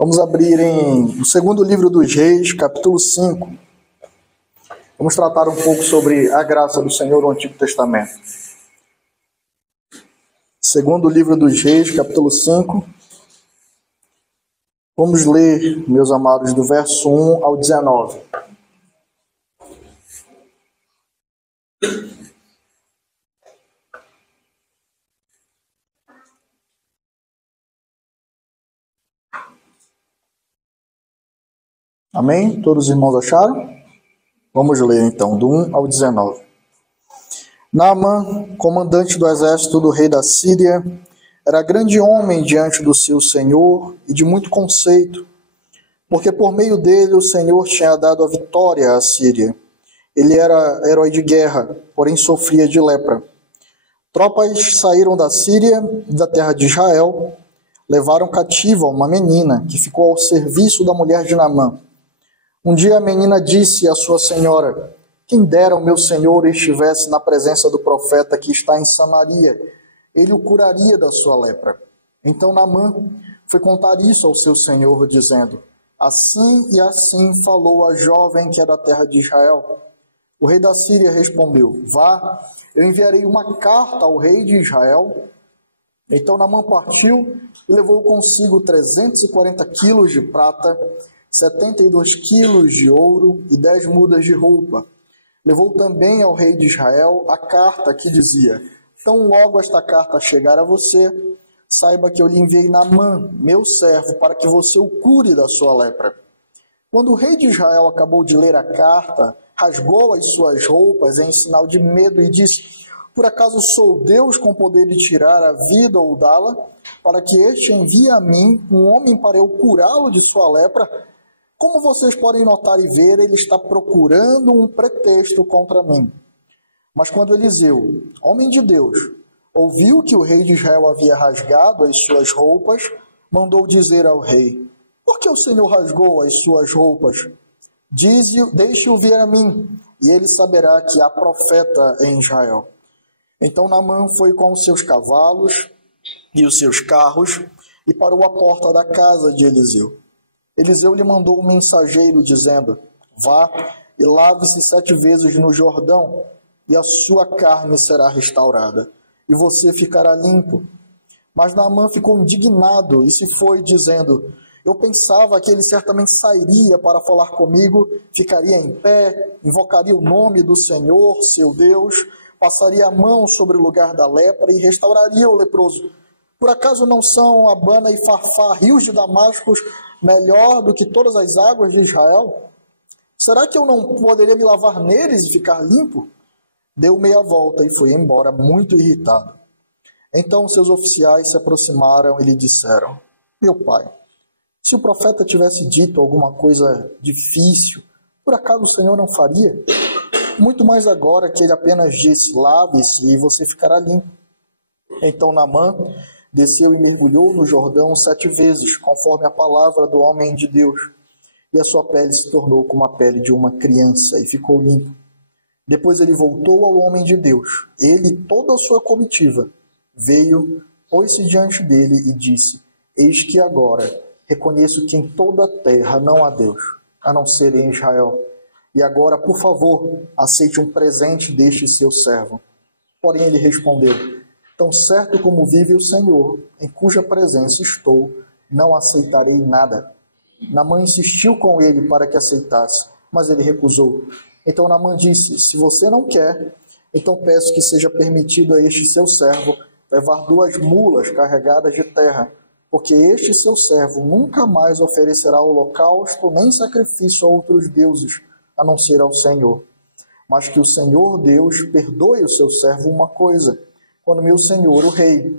Vamos abrir no segundo livro dos Reis, capítulo 5. Vamos tratar um pouco sobre a graça do Senhor no Antigo Testamento. Segundo livro dos Reis, capítulo 5. Vamos ler, meus amados, do verso 1 ao 19. Amém? Todos os irmãos acharam? Vamos ler então, do 1 ao 19. Naamã, comandante do exército do rei da Síria, era grande homem diante do seu senhor e de muito conceito, porque por meio dele o Senhor tinha dado a vitória à Síria. Ele era herói de guerra, porém sofria de lepra. Tropas saíram da Síria e da terra de Israel, levaram cativa uma menina que ficou ao serviço da mulher de Naamã. Um dia a menina disse à sua senhora: quem dera o meu senhor estivesse na presença do profeta que está em Samaria, ele o curaria da sua lepra. Então Naamã foi contar isso ao seu senhor, dizendo: assim e assim falou a jovem que é da terra de Israel. O rei da Síria respondeu: vá, eu enviarei uma carta ao rei de Israel. Então Naamã partiu e levou consigo 340 quilos de prata, 72 quilos de ouro e 10 mudas de roupa. Levou também ao rei de Israel a carta que dizia: tão logo esta carta chegar a você, saiba que eu lhe enviei Naamã, meu servo, para que você o cure da sua lepra. Quando o rei de Israel acabou de ler a carta, rasgou as suas roupas em sinal de medo e disse: por acaso sou Deus com poder de tirar a vida ou dá-la, para que este envie a mim um homem para eu curá-lo de sua lepra? Como vocês podem notar e ver, ele está procurando um pretexto contra mim. Mas quando Eliseu, homem de Deus, ouviu que o rei de Israel havia rasgado as suas roupas, mandou dizer ao rei: por que o Senhor rasgou as suas roupas? Deixe-o vir a mim, e ele saberá que há profeta em Israel. Então Naamã foi com os seus cavalos e os seus carros e parou à porta da casa de Eliseu. Eliseu lhe mandou um mensageiro dizendo: vá e lave-se 7 vezes no Jordão, e a sua carne será restaurada, e você ficará limpo. Mas Naamã ficou indignado e se foi, dizendo: eu pensava que ele certamente sairia para falar comigo, ficaria em pé, invocaria o nome do Senhor, seu Deus, passaria a mão sobre o lugar da lepra e restauraria o leproso. Por acaso não são Abana e Farfá, rios de Damasco, melhor do que todas as águas de Israel? Será que eu não poderia me lavar neles e ficar limpo? Deu meia volta e foi embora, muito irritado. Então seus oficiais se aproximaram e lhe disseram: meu pai, se o profeta tivesse dito alguma coisa difícil, por acaso o Senhor não faria? Muito mais agora que ele apenas disse: lave-se e você ficará limpo. Então Naamã desceu e mergulhou no Jordão 7 vezes, conforme a palavra do homem de Deus. E a sua pele se tornou como a pele de uma criança e ficou limpo. Depois ele voltou ao homem de Deus. Ele e toda a sua comitiva veio, pôs-se diante dele e disse: eis que agora reconheço que em toda a terra não há Deus, a não ser em Israel. E agora, por favor, aceite um presente deste seu servo. Porém ele respondeu: tão certo como vive o Senhor, em cuja presença estou, não aceitarei nada. Naamã insistiu com ele para que aceitasse, mas ele recusou. Então Naamã disse: se você não quer, então peço que seja permitido a este seu servo levar 2 mulas carregadas de terra, porque este seu servo nunca mais oferecerá holocausto nem sacrifício a outros deuses, a não ser ao Senhor. Mas que o Senhor Deus perdoe o seu servo uma coisa: quando meu senhor, o rei,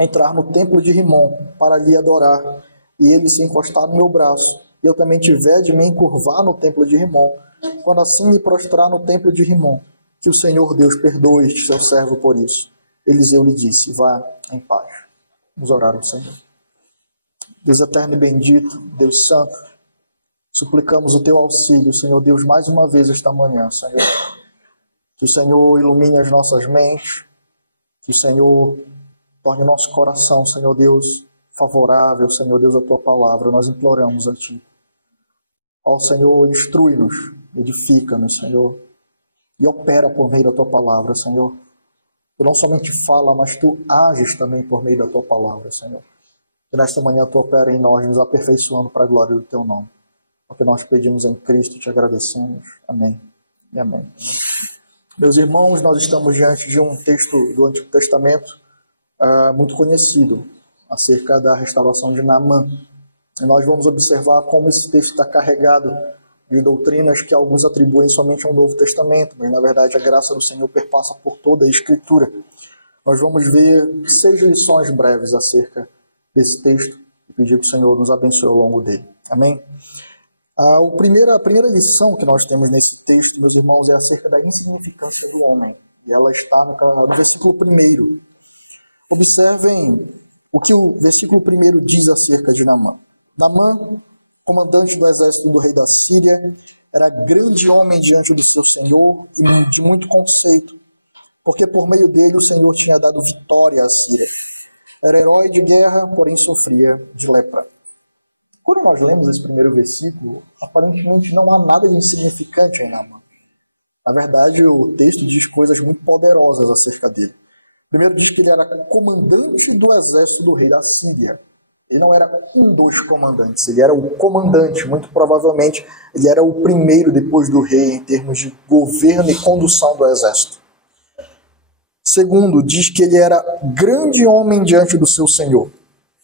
entrar no templo de Rimom para lhe adorar, e ele se encostar no meu braço, e eu também tiver de me encurvar no templo de Rimom, quando assim me prostrar no templo de Rimom, que o Senhor Deus perdoe este seu servo por isso. Eliseu lhe disse: vá em paz. Vamos orar ao Senhor. Deus eterno e bendito, Deus santo, suplicamos o teu auxílio, Senhor Deus, mais uma vez esta manhã, Senhor. Que o Senhor ilumine as nossas mentes, que o Senhor torne o nosso coração, Senhor Deus, favorável, Senhor Deus, à tua palavra, nós imploramos a ti. Ó Senhor, instrui-nos, edifica-nos, Senhor, e opera por meio da tua palavra, Senhor. Tu não somente fala, mas tu ages também por meio da tua palavra, Senhor. E nesta manhã tu opera em nós, nos aperfeiçoando para a glória do teu nome. O que nós pedimos em Cristo e te agradecemos. Amém e amém. Meus irmãos, nós estamos diante de um texto do Antigo Testamento muito conhecido, acerca da restauração de Naamã. E nós vamos observar como esse texto está carregado de doutrinas que alguns atribuem somente ao Novo Testamento, mas na verdade a graça do Senhor perpassa por toda a Escritura. Nós vamos ver 6 lições breves acerca desse texto e pedir que o Senhor nos abençoe ao longo dele. Amém? A primeira lição que nós temos nesse texto, meus irmãos, é acerca da insignificância do homem. E ela está no versículo 1. Observem o que o versículo 1 diz acerca de Naamã. Naamã, comandante do exército do rei da Síria, era grande homem diante do seu senhor e de muito conceito, porque por meio dele o Senhor tinha dado vitória à Síria. Era herói de guerra, porém sofria de lepra. Quando nós lemos esse primeiro versículo, aparentemente não há nada de insignificante em Naamã. Na verdade, o texto diz coisas muito poderosas acerca dele. Primeiro diz que ele era comandante do exército do rei da Síria. Ele não era um dos comandantes, ele era o comandante. Muito provavelmente ele era o primeiro depois do rei em termos de governo e condução do exército. Segundo, diz que ele era grande homem diante do seu senhor.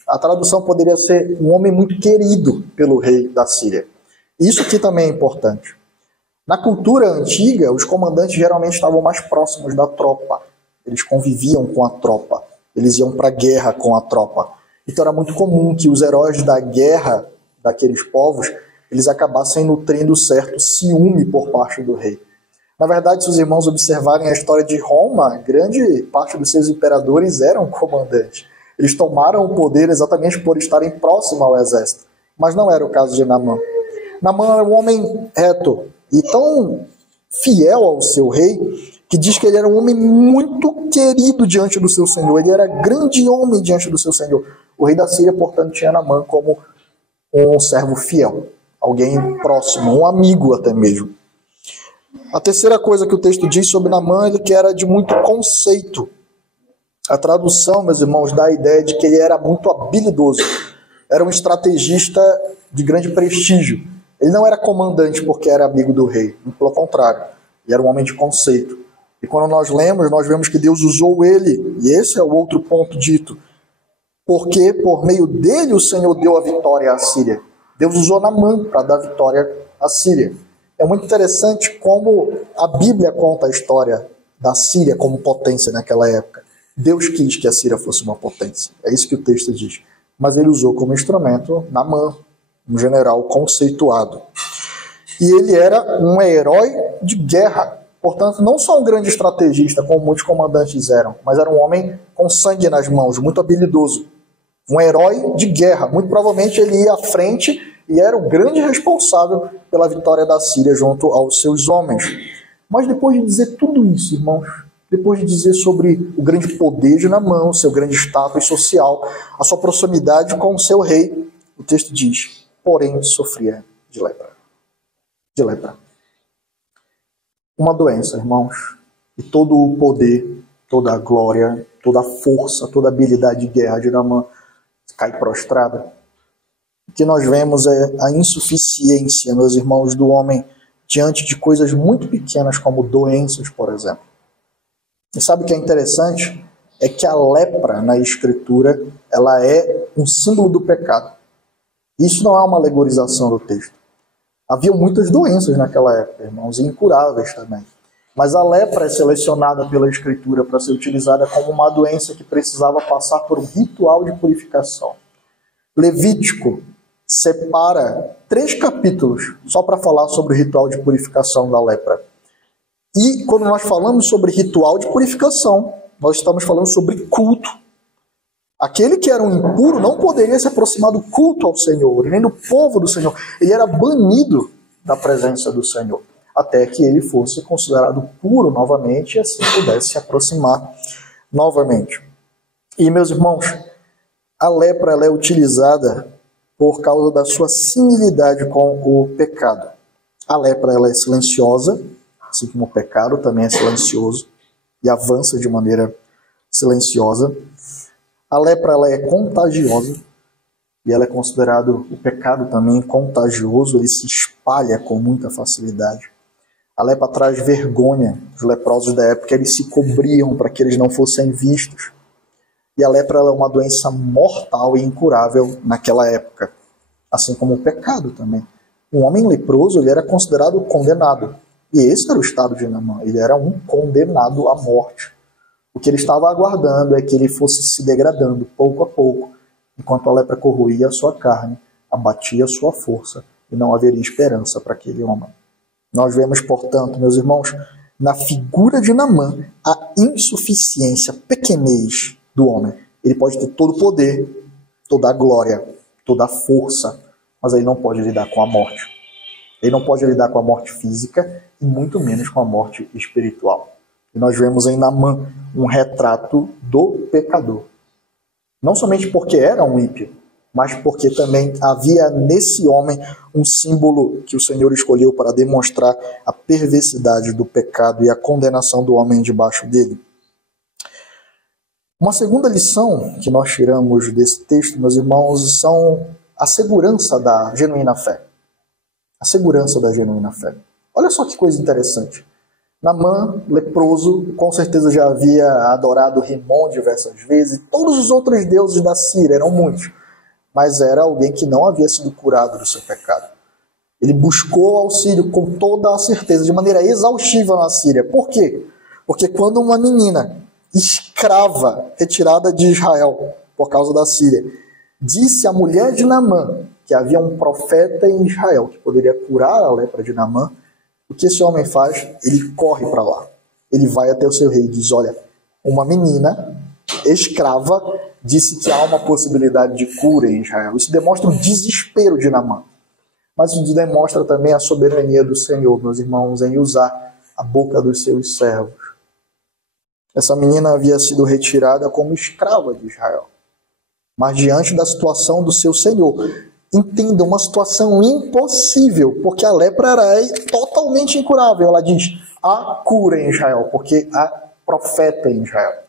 A tradução poderia ser um homem muito querido pelo rei da Síria. Isso aqui também é importante. Na cultura antiga, os comandantes geralmente estavam mais próximos da tropa. Eles conviviam com a tropa. Eles iam para a guerra com a tropa. Então era muito comum que os heróis da guerra daqueles povos, eles acabassem nutrindo certo ciúme por parte do rei. Na verdade, se os irmãos observarem a história de Roma, grande parte dos seus imperadores eram comandantes. Eles tomaram o poder exatamente por estarem próximos ao exército. Mas não era o caso de Naamã. Naamã era um homem reto e tão fiel ao seu rei, que diz que ele era um homem muito querido diante do seu senhor. Ele era grande homem diante do seu senhor. O rei da Síria, portanto, tinha Naamã como um servo fiel, alguém próximo, um amigo até mesmo. A terceira coisa que o texto diz sobre Naamã é que era de muito conceito. A tradução, meus irmãos, dá a ideia de que ele era muito habilidoso. Era um estrategista de grande prestígio. Ele não era comandante porque era amigo do rei. Pelo contrário, ele era um homem de conceito. E quando nós lemos, nós vemos que Deus usou ele. E esse é o outro ponto dito. Porque por meio dele o Senhor deu a vitória à Síria. Deus usou Naamã para dar vitória à Síria. É muito interessante como a Bíblia conta a história da Síria como potência naquela época. Deus quis que a Síria fosse uma potência. É isso que o texto diz. Mas ele usou como instrumento Naamã, um general conceituado. E ele era um herói de guerra. Portanto, não só um grande estrategista, como muitos comandantes eram, mas era um homem com sangue nas mãos, muito habilidoso. Um herói de guerra. Muito provavelmente ele ia à frente e era o grande responsável pela vitória da Síria junto aos seus homens. Mas depois de dizer tudo isso, irmãos, depois de dizer sobre o grande poder de Naamã, o seu grande status social, a sua proximidade com o seu rei, o texto diz, porém sofria de lepra. De lepra. Uma doença, irmãos, e todo o poder, toda a glória, toda a força, toda a habilidade de guerra de Naamã cai prostrada. O que nós vemos é a insuficiência, meus irmãos, do homem diante de coisas muito pequenas como doenças, por exemplo. E sabe o que é interessante? É que a lepra na Escritura, ela é um símbolo do pecado. Isso não é uma alegorização do texto. Havia muitas doenças naquela época, irmãos, e incuráveis também. Mas a lepra é selecionada pela Escritura para ser utilizada como uma doença que precisava passar por um ritual de purificação. Levítico separa 3 capítulos só para falar sobre o ritual de purificação da lepra. E quando nós falamos sobre ritual de purificação, nós estamos falando sobre culto. Aquele que era um impuro não poderia se aproximar do culto ao Senhor, nem do povo do Senhor. Ele era banido da presença do Senhor, até que ele fosse considerado puro novamente e assim pudesse se aproximar novamente. E, meus irmãos, A lepra ela é utilizada por causa da sua similitude com o pecado. A lepra ela é silenciosa, assim como o pecado também é silencioso e avança de maneira silenciosa. A lepra ela é contagiosa e ela é considerado o pecado também contagioso, ele se espalha com muita facilidade. A lepra traz vergonha. Os leprosos da época eles se cobriam para que eles não fossem vistos. E a lepra ela é uma doença mortal e incurável naquela época, assim como o pecado também. Um homem leproso ele era considerado condenado. E esse era o estado de Naamã. Ele era um condenado à morte. O que ele estava aguardando é que ele fosse se degradando pouco a pouco, enquanto a lepra corroía a sua carne, abatia a sua força, e não haveria esperança para aquele homem. Nós vemos, portanto, meus irmãos, na figura de Naamã, a insuficiência, pequenez do homem. Ele pode ter todo o poder, toda a glória, toda a força, mas ele não pode lidar com a morte. Ele não pode lidar com a morte física e muito menos com a morte espiritual. E nós vemos em Naamã um retrato do pecador. Não somente porque era um ímpio, mas porque também havia nesse homem um símbolo que o Senhor escolheu para demonstrar a perversidade do pecado e a condenação do homem debaixo dele. Uma segunda lição que nós tiramos desse texto, meus irmãos, são a segurança da genuína fé. A segurança da genuína fé. Olha só que coisa interessante. Naamã, leproso, com certeza já havia adorado Rimon diversas vezes, e todos os outros deuses da Síria, eram muitos, mas era alguém que não havia sido curado do seu pecado. Ele buscou auxílio com toda a certeza, de maneira exaustiva na Síria. Por quê? Porque quando uma menina escrava, retirada de Israel por causa da Síria, disse à mulher de Naamã que havia um profeta em Israel que poderia curar a lepra de Naamã, o que esse homem faz? Ele corre para lá. Ele vai até o seu rei e diz, olha, uma menina escrava disse que há uma possibilidade de cura em Israel. Isso demonstra o desespero de Naamã. Mas isso demonstra também a soberania do Senhor, meus irmãos, em usar a boca dos seus servos. Essa menina havia sido retirada como escrava de Israel. Mas diante da situação do seu Senhor, entenda, uma situação impossível, porque a lepra era totalmente incurável. Ela diz, há cura em Israel, porque há profeta em Israel.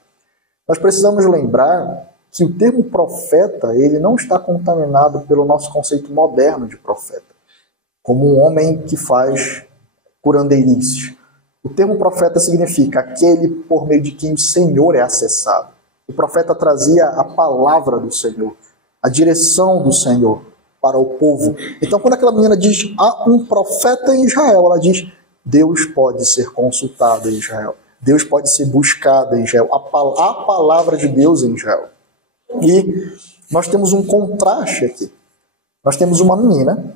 Nós precisamos lembrar que o termo profeta, ele não está contaminado pelo nosso conceito moderno de profeta, como um homem que faz curandeirices. O termo profeta significa aquele por meio de quem o Senhor é acessado. O profeta trazia a palavra do Senhor, a direção do Senhor para o povo. Então, quando aquela menina diz, há um profeta em Israel, ela diz, Deus pode ser consultado em Israel. Deus pode ser buscado em Israel. Há palavra de Deus em Israel. E nós temos um contraste aqui. Nós temos uma menina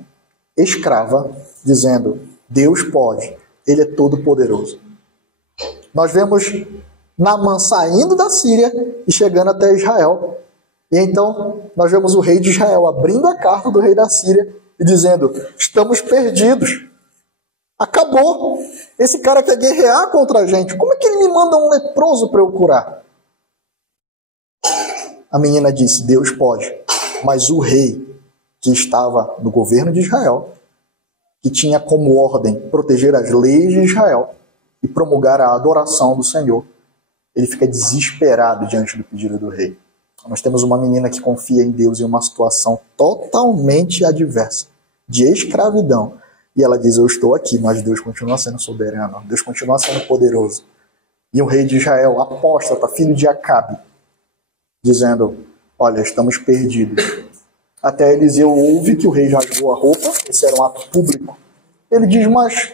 escrava dizendo, Deus pode, Ele é todo poderoso. Nós vemos Naamã saindo da Síria e chegando até Israel. E então nós vemos o rei de Israel abrindo a carta do rei da Síria e dizendo, estamos perdidos. Acabou. Esse cara quer guerrear contra a gente. Como é que ele me manda um leproso para eu curar? A menina disse, Deus pode. Mas o rei que estava no governo de Israel, que tinha como ordem proteger as leis de Israel e promulgar a adoração do Senhor, ele fica desesperado diante do pedido do rei. Nós temos uma menina que confia em Deus em uma situação totalmente adversa, de escravidão. E ela diz, eu estou aqui, mas Deus continua sendo soberano, Deus continua sendo poderoso. E o rei de Israel, apóstata, filho de Acabe, dizendo, olha, estamos perdidos. Até Eliseu ouve que o rei rasgou a roupa, esse era um ato público. Ele diz, mas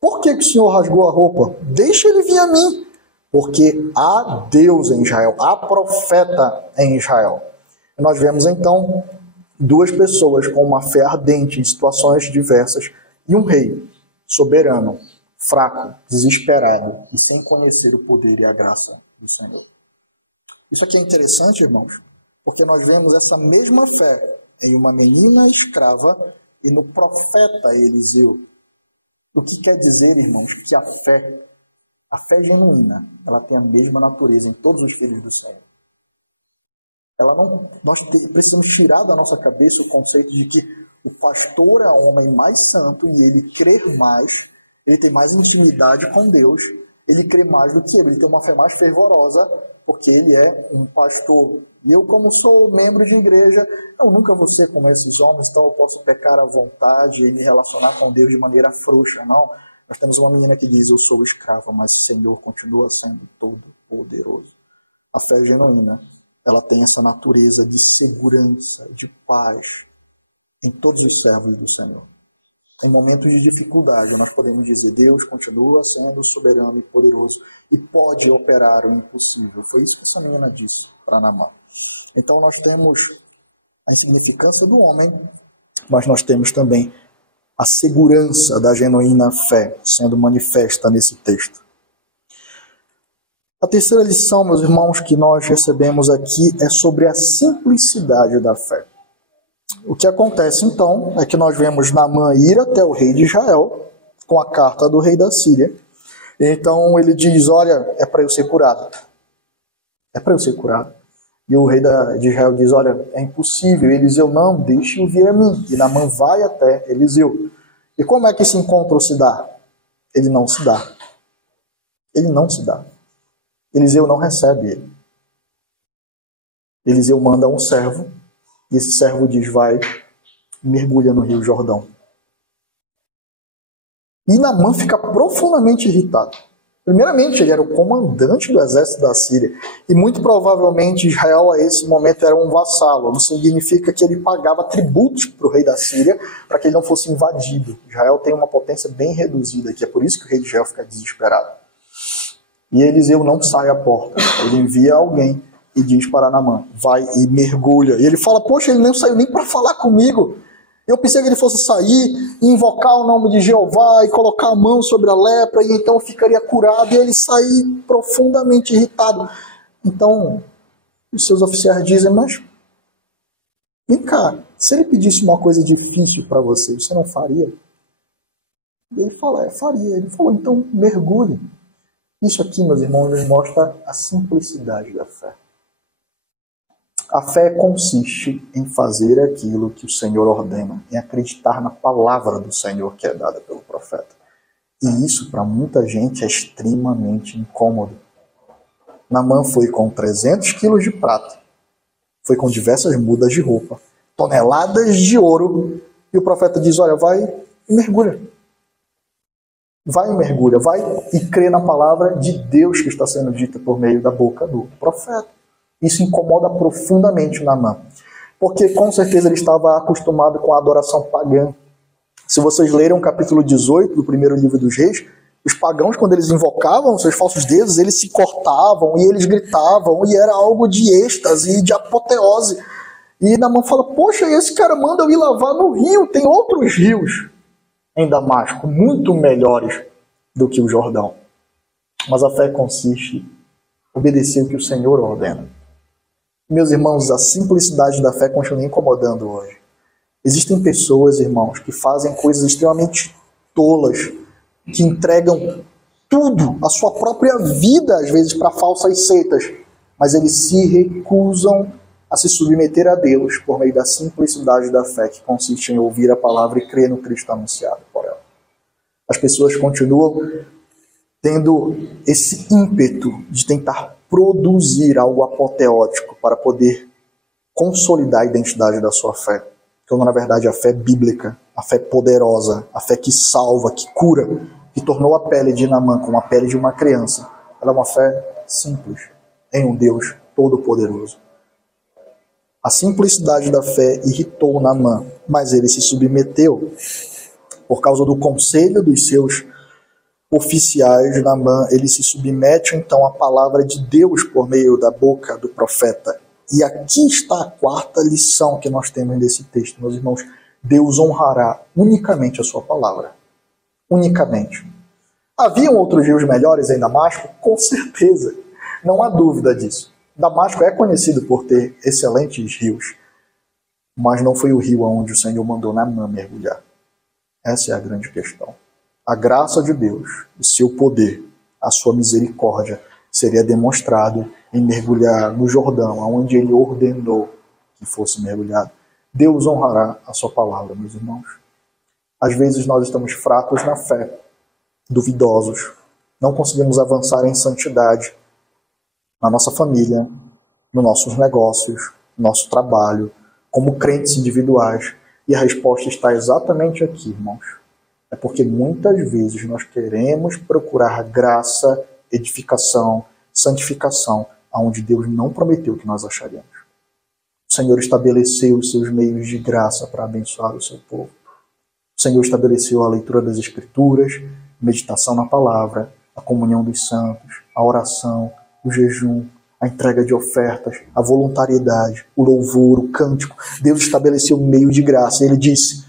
por que o senhor rasgou a roupa? Deixa ele vir a mim. Porque há Deus em Israel, há profeta em Israel. E nós vemos então duas pessoas com uma fé ardente em situações diversas e um rei soberano, fraco, desesperado e sem conhecer o poder e a graça do Senhor. Isso aqui é interessante, irmãos, porque nós vemos essa mesma fé em uma menina escrava e no profeta Eliseu. O que quer dizer, irmãos, que a fé genuína, ela tem a mesma natureza em todos os filhos do Senhor. Nós precisamos tirar da nossa cabeça o conceito de que o pastor é o homem mais santo e ele crê mais, ele tem mais intimidade com Deus, ele crê mais do que ele tem uma fé mais fervorosa, porque ele é um pastor. E eu, como sou membro de igreja, eu nunca vou ser como esses homens, então eu posso pecar à vontade e me relacionar com Deus de maneira frouxa. Não, nós temos uma menina que diz, eu sou escrava, mas o Senhor continua sendo todo poderoso. A fé genuína, ela tem essa natureza de segurança, de paz em todos os servos do Senhor. Em momentos de dificuldade, nós podemos dizer, Deus continua sendo soberano e poderoso e pode operar o impossível. Foi isso que essa menina disse para Naamã. Então nós temos a insignificância do homem, mas nós temos também a segurança da genuína fé sendo manifesta nesse texto. A terceira lição, meus irmãos, que nós recebemos aqui é sobre a simplicidade da fé. O que acontece, então, é que nós vemos Naamã ir até o rei de Israel com a carta do rei da Síria. Então ele diz, olha, é para eu ser curado. É para eu ser curado. E o rei de Israel diz, olha, é impossível. Eliseu, não, deixe-o vir a mim. E Naamã vai até Eliseu. E como é que esse encontro se dá? Ele não se dá. Ele não se dá. Eliseu não recebe ele. Eliseu manda um servo, e esse servo diz, vai, mergulha no Rio Jordão. E Naamã fica profundamente irritado. Primeiramente, ele era o comandante do exército da Síria, e muito provavelmente Israel a esse momento era um vassalo. Não significa que ele pagava tributos para o rei da Síria, para que ele não fosse invadido. Israel tem uma potência bem reduzida, que é por isso que o rei de Israel fica desesperado. E Eliseu não sai à porta. Ele envia alguém e diz para Naamã, vai e mergulha. E ele fala, poxa, ele não saiu nem para falar comigo. Eu pensei que ele fosse sair e invocar o nome de Jeová e colocar a mão sobre a lepra e então ficaria curado. E ele sai profundamente irritado. Então, os seus oficiais dizem, mas vem cá, se ele pedisse uma coisa difícil para você, você não faria? E ele fala, faria. Ele falou, então mergulhe. Isso aqui, meus irmãos, nos mostra a simplicidade da fé. A fé consiste em fazer aquilo que o Senhor ordena, em acreditar na palavra do Senhor que é dada pelo profeta. E isso, para muita gente, é extremamente incômodo. Naamã foi com 300 quilos de prata, foi com diversas mudas de roupa, toneladas de ouro, e o profeta diz, olha, vai e mergulha. Vai e mergulha, vai e crê na palavra de Deus que está sendo dita por meio da boca do profeta. Isso incomoda profundamente Naamã, porque com certeza ele estava acostumado com a adoração pagã. Se vocês lerem o capítulo 18 do primeiro livro dos reis, os pagãos, quando eles invocavam seus falsos deuses, eles se cortavam e eles gritavam, e era algo de êxtase e de apoteose. E Naamã fala, poxa, esse cara manda eu ir lavar no rio, tem outros rios em Damasco, muito melhores do que o Jordão. Mas a fé consiste em obedecer o que o Senhor ordena. Meus irmãos, a simplicidade da fé continua incomodando hoje. Existem pessoas, irmãos, que fazem coisas extremamente tolas, que entregam tudo, a sua própria vida, às vezes, para falsas seitas, mas eles se recusam a se submeter a Deus por meio da simplicidade da fé, que consiste em ouvir a palavra e crer no Cristo anunciado por ela. As pessoas continuam tendo esse ímpeto de tentar produzir algo apoteótico para poder consolidar a identidade da sua fé. Então, na verdade, a fé bíblica, a fé poderosa, a fé que salva, que cura, que tornou a pele de Naamã como a pele de uma criança, ela é uma fé simples em um Deus todo-poderoso. A simplicidade da fé irritou Naamã, mas ele se submeteu. Por causa do conselho dos seus oficiais, Naamã, ele se submete então à palavra de Deus por meio da boca do profeta. E aqui está a quarta lição que nós temos nesse texto, meus irmãos. Deus honrará unicamente a sua palavra. Unicamente. Haviam outros rios melhores em Damasco? Com certeza. Não há dúvida disso. Damasco é conhecido por ter excelentes rios, mas não foi o rio onde o Senhor mandou Naamã mergulhar. Essa é a grande questão. A graça de Deus, o seu poder, a sua misericórdia seria demonstrado em mergulhar no Jordão, aonde ele ordenou que fosse mergulhado. Deus honrará a sua palavra, meus irmãos. Às vezes nós estamos fracos na fé, duvidosos, não conseguimos avançar em santidade na nossa família, nos nossos negócios, no nosso trabalho, como crentes individuais. E a resposta está exatamente aqui, irmãos. É porque muitas vezes nós queremos procurar graça, edificação, santificação, aonde Deus não prometeu que nós acharíamos. O Senhor estabeleceu os seus meios de graça para abençoar o seu povo. O Senhor estabeleceu a leitura das Escrituras, meditação na palavra, a comunhão dos santos, a oração, o jejum, a entrega de ofertas, a voluntariedade, o louvor, o cântico. Deus estabeleceu um meio de graça. Ele disse,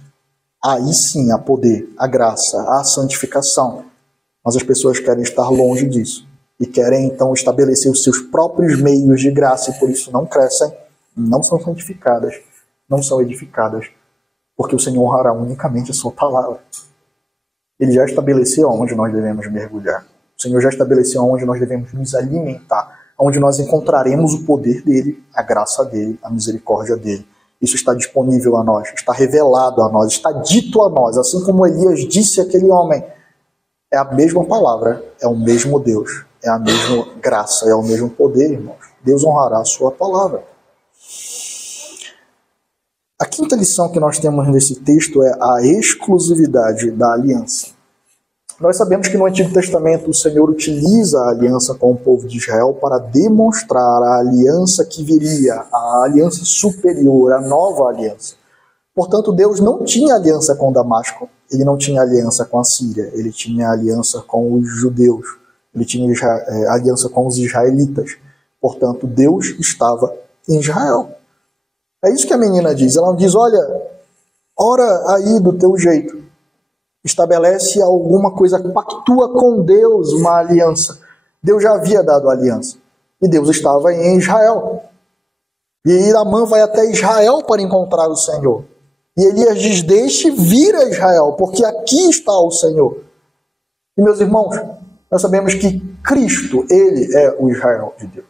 aí sim há poder, a graça, a santificação. Mas as pessoas querem estar longe disso. E querem então estabelecer os seus próprios meios de graça e por isso não crescem, não são santificadas, não são edificadas. Porque o Senhor honrará unicamente a sua palavra. Ele já estabeleceu onde nós devemos mergulhar. O Senhor já estabeleceu onde nós devemos nos alimentar, onde nós encontraremos o poder dele, a graça dele, a misericórdia dele. Isso está disponível a nós, está revelado a nós, está dito a nós, assim como Elias disse àquele homem. É a mesma palavra, é o mesmo Deus, é a mesma graça, é o mesmo poder, irmãos. Deus honrará a sua palavra. A quinta lição que nós temos nesse texto é a exclusividade da aliança. Nós sabemos que no Antigo Testamento o Senhor utiliza a aliança com o povo de Israel para demonstrar a aliança que viria, a aliança superior, a nova aliança. Portanto, Deus não tinha aliança com Damasco, ele não tinha aliança com a Síria, ele tinha aliança com os judeus, ele tinha aliança com os israelitas. Portanto, Deus estava em Israel. É isso que a menina diz. Ela não diz, olha, ora aí do teu jeito. Estabelece alguma coisa, pactua com Deus uma aliança. Deus já havia dado a aliança. E Deus estava em Israel. E Naamã vai até Israel para encontrar o Senhor. E Elias diz, deixe vir a Israel, porque aqui está o Senhor. E meus irmãos, nós sabemos que Cristo, ele é o Israel de Deus.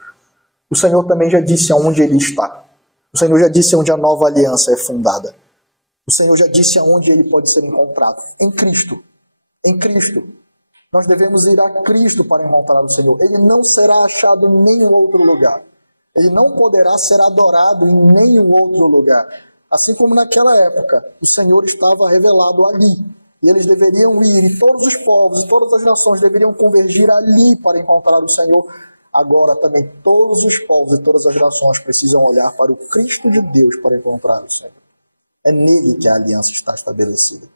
O Senhor também já disse aonde ele está. O Senhor já disse onde a nova aliança é fundada. O Senhor já disse aonde ele pode ser encontrado. Em Cristo. Em Cristo. Nós devemos ir a Cristo para encontrar o Senhor. Ele não será achado em nenhum outro lugar. Ele não poderá ser adorado em nenhum outro lugar. Assim como naquela época, o Senhor estava revelado ali. E eles deveriam ir, e todos os povos, e todas as nações deveriam convergir ali para encontrar o Senhor. Agora também todos os povos e todas as nações precisam olhar para o Cristo de Deus para encontrar o Senhor. É nele que a aliança está estabelecida.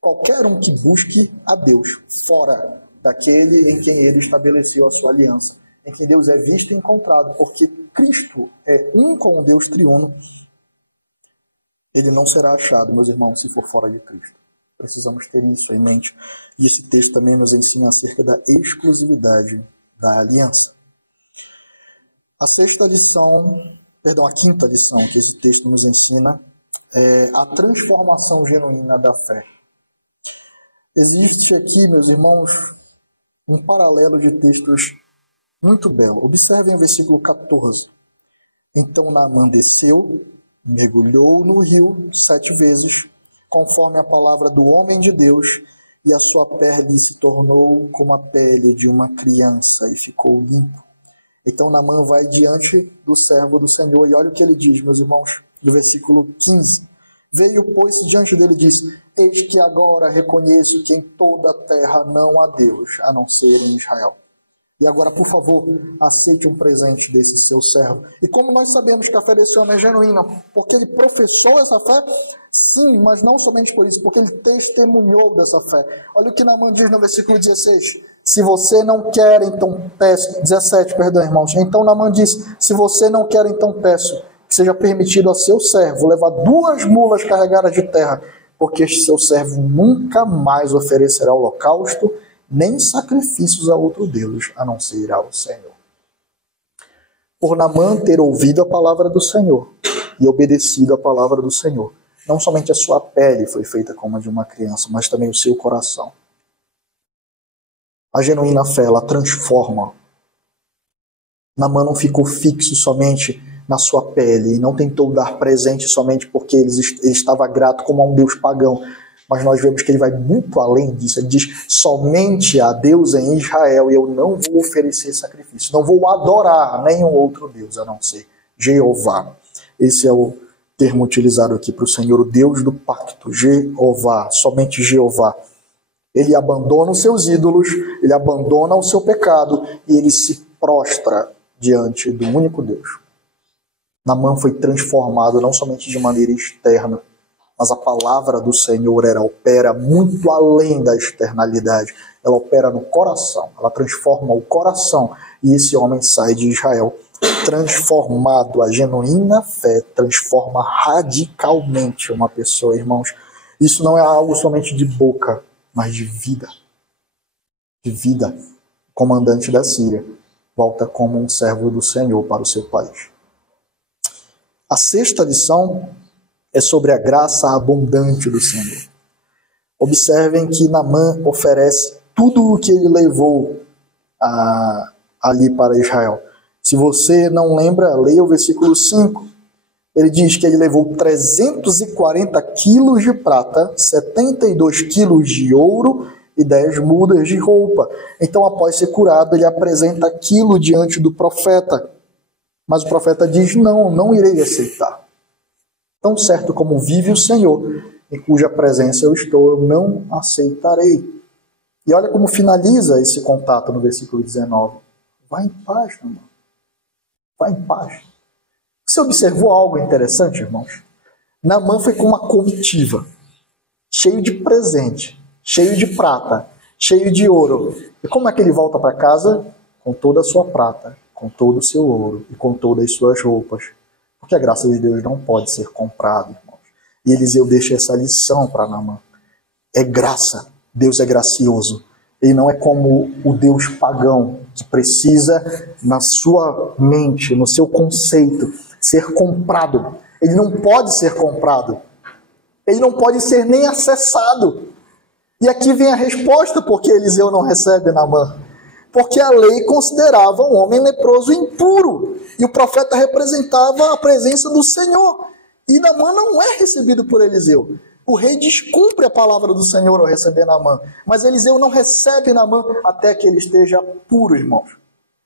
Qualquer um que busque a Deus fora daquele em quem ele estabeleceu a sua aliança, em quem Deus é visto e encontrado, porque Cristo é um com o Deus triuno, ele não será achado, meus irmãos, se for fora de Cristo. Precisamos ter isso em mente. E esse texto também nos ensina acerca da exclusividade da aliança. A quinta lição que esse texto nos ensina é a transformação genuína da fé. Existe aqui, meus irmãos, um paralelo de textos muito belo. Observem o versículo 14. Então Naamã desceu, mergulhou no rio 7 vezes, conforme a palavra do homem de Deus, e a sua pele se tornou como a pele de uma criança e ficou limpo. Então Naamã vai diante do servo do Senhor e olha o que ele diz, meus irmãos, no versículo 15. Veio, pois, diante dele e disse, eis que agora reconheço que em toda a terra não há Deus, a não ser em Israel. E agora, por favor, aceite um presente desse seu servo. E como nós sabemos que a fé desse homem é genuína, porque ele professou essa fé? Sim, mas não somente por isso, porque ele testemunhou dessa fé. Olha o que Naamã diz no versículo 16. Se você não quer, então peço. 17, perdão, irmãos. Então Naamã diz, se você não quer, então peço que seja permitido a seu servo levar 2 mulas carregadas de terra, porque este seu servo nunca mais oferecerá holocausto, nem sacrifícios a outro Deus, a não ser ao Senhor. Por Naamã ter ouvido a palavra do Senhor e obedecido a palavra do Senhor, não somente a sua pele foi feita como a de uma criança, mas também o seu coração. A genuína fé, ela transforma. Naamã não ficou fixo somente na sua pele e não tentou dar presente somente porque ele estava grato como a um Deus pagão. Mas nós vemos que ele vai muito além disso. Ele diz, somente a Deus em Israel, e eu não vou oferecer sacrifício. Não vou adorar nenhum outro Deus, a não ser Jeová. Esse é o termo utilizado aqui para o Senhor, o Deus do pacto. Jeová, somente Jeová. Ele abandona os seus ídolos, ele abandona o seu pecado e ele se prostra diante do único Deus. Naamã foi transformado não somente de maneira externa, mas a palavra do Senhor, ela opera muito além da externalidade. Ela opera no coração, ela transforma o coração. E esse homem sai de Israel transformado. A genuína fé transforma radicalmente uma pessoa, irmãos. Isso não é algo somente de boca, mas de vida. De vida. O comandante da Síria volta como um servo do Senhor para o seu país. A sexta lição é sobre a graça abundante do Senhor. Observem que Naamã oferece tudo o que ele levou ali para Israel. Se você não lembra, leia o versículo 5. Ele diz que ele levou 340 quilos de prata, 72 quilos de ouro e 10 mudas de roupa. Então, após ser curado, ele apresenta aquilo diante do profeta. Mas o profeta diz, não irei aceitar. Tão certo como vive o Senhor, em cuja presença eu estou, eu não aceitarei. E olha como finaliza esse contato no versículo 19. Vá em paz, meu irmão. Vá em paz. Você observou algo interessante, irmãos? Naamã foi com uma comitiva, cheio de presente, cheio de prata, cheio de ouro. E como é que ele volta para casa? Com toda a sua prata, com todo o seu ouro e com todas as suas roupas. Porque a graça de Deus não pode ser comprada, irmãos. E Eliseu deixa essa lição para Naamã. É graça. Deus é gracioso. Ele não é como o Deus pagão, que precisa, na sua mente, no seu conceito, ser comprado. Ele não pode ser comprado. Ele não pode ser nem acessado. E aqui vem a resposta porque Eliseu não recebe Naamã. Porque a lei considerava um homem leproso impuro. E o profeta representava a presença do Senhor. E Naamã não é recebido por Eliseu. O rei descumpre a palavra do Senhor ao receber Naamã. Mas Eliseu não recebe Naamã até que ele esteja puro, irmãos.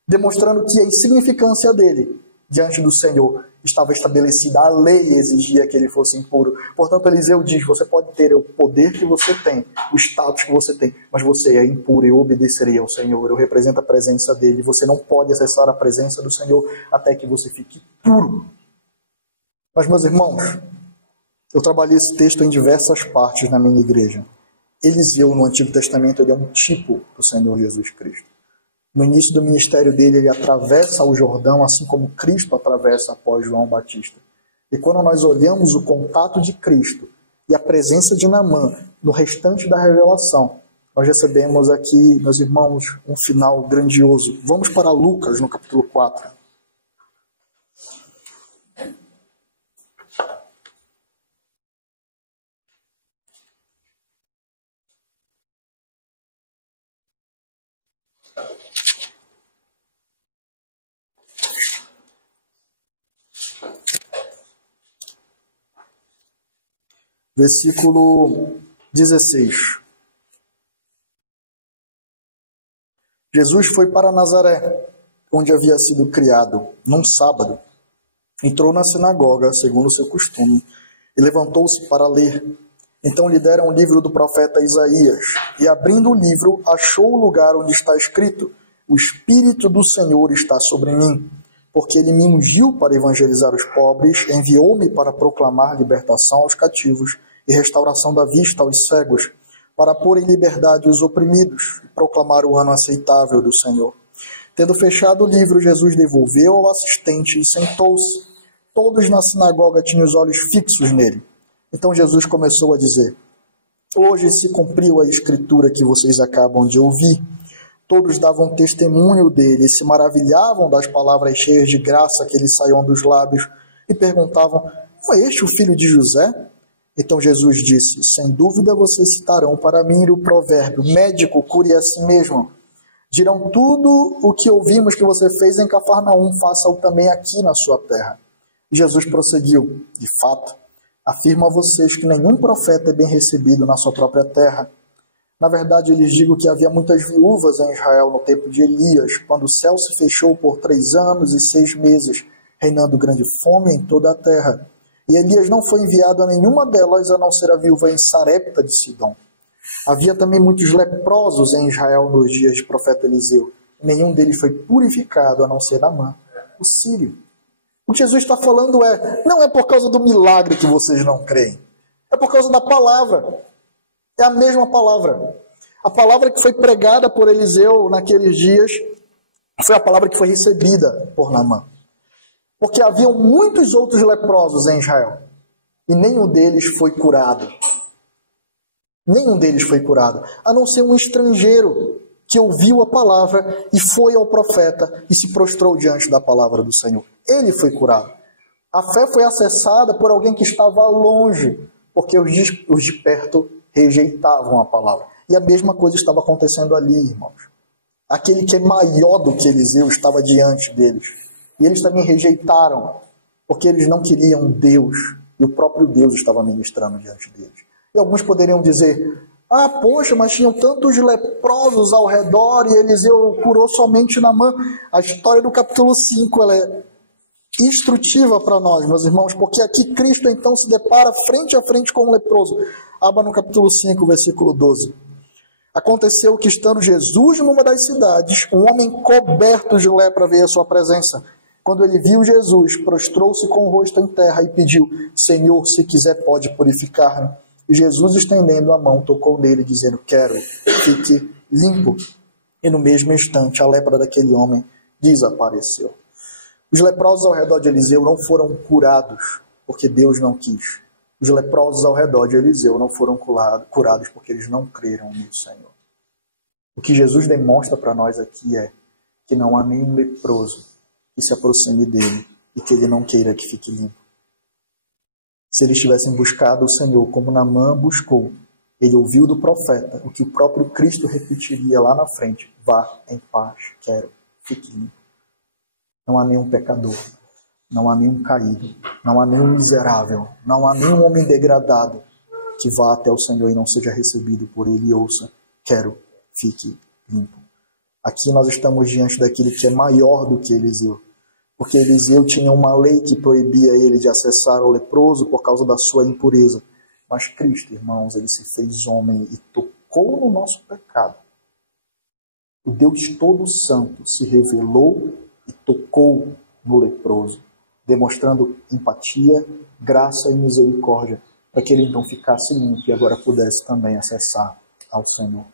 Demonstrando que a insignificância dele diante do Senhor estava estabelecida. A lei exigia que ele fosse impuro. Portanto, Eliseu diz, você pode ter o poder que você tem, o status que você tem, mas você é impuro, eu obedecerei ao Senhor. Eu represento a presença dele. Você não pode acessar a presença do Senhor até que você fique puro. Mas, meus irmãos, eu trabalhei esse texto em diversas partes na minha igreja. Eliseu, no Antigo Testamento, ele é um tipo do Senhor Jesus Cristo. No início do ministério dele, ele atravessa o Jordão, assim como Cristo atravessa após João Batista. E quando nós olhamos o contato de Cristo e a presença de Naamã no restante da revelação, nós recebemos aqui, meus irmãos, um final grandioso. Vamos para Lucas, no capítulo 4. Versículo 16. Jesus foi para Nazaré, onde havia sido criado, num sábado. Entrou na sinagoga, segundo o seu costume, e levantou-se para ler. Então lhe deram o livro do profeta Isaías, e abrindo o livro, achou o lugar onde está escrito: o Espírito do Senhor está sobre mim, porque ele me ungiu para evangelizar os pobres, enviou-me para proclamar libertação aos cativos e restauração da vista aos cegos, para pôr em liberdade os oprimidos e proclamar o ano aceitável do Senhor. Tendo fechado o livro, Jesus devolveu ao assistente e sentou-se. Todos na sinagoga tinham os olhos fixos nele. Então Jesus começou a dizer: hoje se cumpriu a escritura que vocês acabam de ouvir. Todos davam testemunho dele e se maravilhavam das palavras cheias de graça que lhe saíam dos lábios e perguntavam: não é este o filho de José? Então Jesus disse: sem dúvida vocês citarão para mim o provérbio: médico, cure a si mesmo. Dirão: tudo o que ouvimos que você fez em Cafarnaum, faça-o também aqui na sua terra. Jesus prosseguiu: de fato, afirmo a vocês que nenhum profeta é bem recebido na sua própria terra. Na verdade, eu lhes digo que havia muitas viúvas em Israel no tempo de Elias, quando o céu se fechou por 3 anos e 6 meses, reinando grande fome em toda a terra. E Elias não foi enviado a nenhuma delas, a não ser a viúva em Sarepta de Sidom. Havia também muitos leprosos em Israel nos dias do profeta Eliseu. Nenhum deles foi purificado, a não ser Naamã, o sírio. O que Jesus está falando não é por causa do milagre que vocês não creem. É por causa da palavra. É a mesma palavra. A palavra que foi pregada por Eliseu naqueles dias foi a palavra que foi recebida por Naamã. Porque haviam muitos outros leprosos em Israel. E nenhum deles foi curado. Nenhum deles foi curado. A não ser um estrangeiro que ouviu a palavra e foi ao profeta e se prostrou diante da palavra do Senhor. Ele foi curado. A fé foi acessada por alguém que estava longe, porque os de perto rejeitavam a palavra. E a mesma coisa estava acontecendo ali, irmãos. Aquele que é maior do que Eliseu estava diante deles. E eles também rejeitaram, porque eles não queriam Deus. E o próprio Deus estava ministrando diante deles. E alguns poderiam dizer: ah, poxa, mas tinham tantos leprosos ao redor e Eliseu curou somente Naamã. A história do capítulo 5 ela é instrutiva para nós, meus irmãos, porque aqui Cristo então se depara frente a frente com um leproso. Abra no capítulo 5, versículo 12. Aconteceu que, estando Jesus numa das cidades, um homem coberto de lepra veio à sua presença. Quando ele viu Jesus, prostrou-se com o rosto em terra e pediu: Senhor, se quiser, pode purificar-me. E Jesus, estendendo a mão, tocou nele, dizendo: quero, fique limpo. E no mesmo instante, a lepra daquele homem desapareceu. Os leprosos ao redor de Eliseu não foram curados porque Deus não quis. Os leprosos ao redor de Eliseu não foram curados porque eles não creram no Senhor. O que Jesus demonstra para nós aqui é que não há nenhum leproso que se aproxime dele e que ele não queira que fique limpo. Se eles tivessem buscado o Senhor como Naamã buscou, ele ouviu do profeta o que o próprio Cristo repetiria lá na frente: vá em paz, quero, fique limpo. Não há nenhum pecador, não há nenhum caído, não há nenhum miserável, não há nenhum homem degradado que vá até o Senhor e não seja recebido por ele e ouça: quero, fique limpo. Aqui nós estamos diante daquele que é maior do que Eliseu, porque Eliseu tinha uma lei que proibia ele de acessar o leproso por causa da sua impureza. Mas Cristo, irmãos, ele se fez homem e tocou no nosso pecado. O Deus todo santo se revelou e tocou no leproso, demonstrando empatia, graça e misericórdia, para que ele então ficasse limpo e agora pudesse também acessar ao Senhor.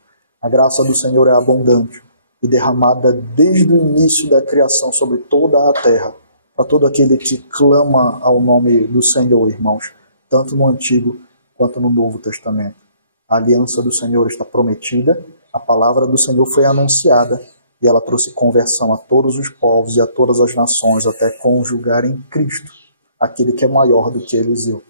A graça do Senhor é abundante e derramada desde o início da criação sobre toda a terra, para todo aquele que clama ao nome do Senhor, irmãos, tanto no Antigo quanto no Novo Testamento. A aliança do Senhor está prometida, a palavra do Senhor foi anunciada, e ela trouxe conversão a todos os povos e a todas as nações, até conjugar em Cristo, aquele que é maior do que Eliseu,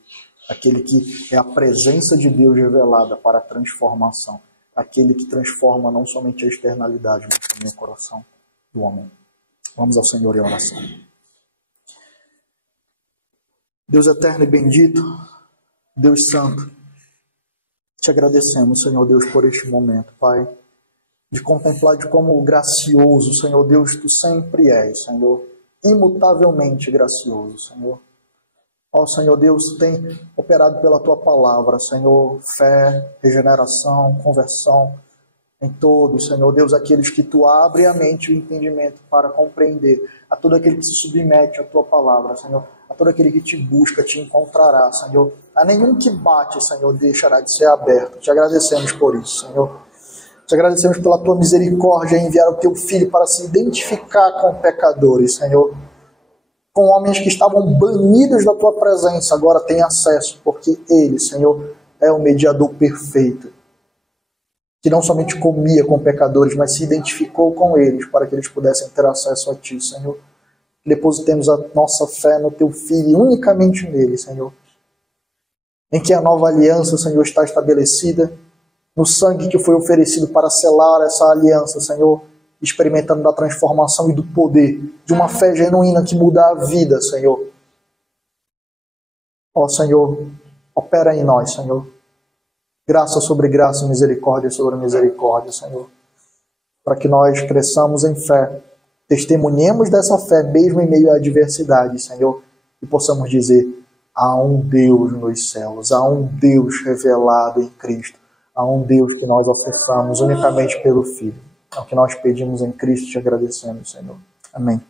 aquele que é a presença de Deus revelada para a transformação, aquele que transforma não somente a externalidade, mas também o coração do homem. Vamos ao Senhor em oração. Deus eterno e bendito, Deus santo, te agradecemos, Senhor Deus, por este momento, Pai, de contemplar de como gracioso, Senhor Deus, tu sempre és, Senhor, imutavelmente gracioso, Senhor. Ó Senhor Deus, tu tem operado pela tua palavra, Senhor, fé, regeneração, conversão em todos, Senhor Deus, aqueles que tu abre a mente e o entendimento para compreender, a todo aquele que se submete à tua palavra, Senhor, a todo aquele que te busca, te encontrará, Senhor. A nenhum que bate, Senhor, deixará de ser aberto. Te agradecemos por isso, Senhor. Te agradecemos pela tua misericórdia em enviar o teu Filho para se identificar com pecadores, Senhor. Com homens que estavam banidos da tua presença, agora tem acesso, porque ele, Senhor, é o mediador perfeito, que não somente comia com pecadores, mas se identificou com eles, para que eles pudessem ter acesso a ti, Senhor. Depositemos a nossa fé no teu Filho e unicamente nele, Senhor, em que a nova aliança, Senhor, está estabelecida, no sangue que foi oferecido para selar essa aliança, Senhor, experimentando da transformação e do poder de uma fé genuína que muda a vida, Senhor. Ó Senhor, opera em nós, Senhor. Graça sobre graça, misericórdia sobre misericórdia, Senhor. Para que nós cresçamos em fé, testemunhemos dessa fé mesmo em meio à adversidade, Senhor, e possamos dizer: há um Deus nos céus, há um Deus revelado em Cristo, há um Deus que nós acessamos unicamente pelo Filho. É o que nós pedimos em Cristo e te agradecemos, Senhor. Amém.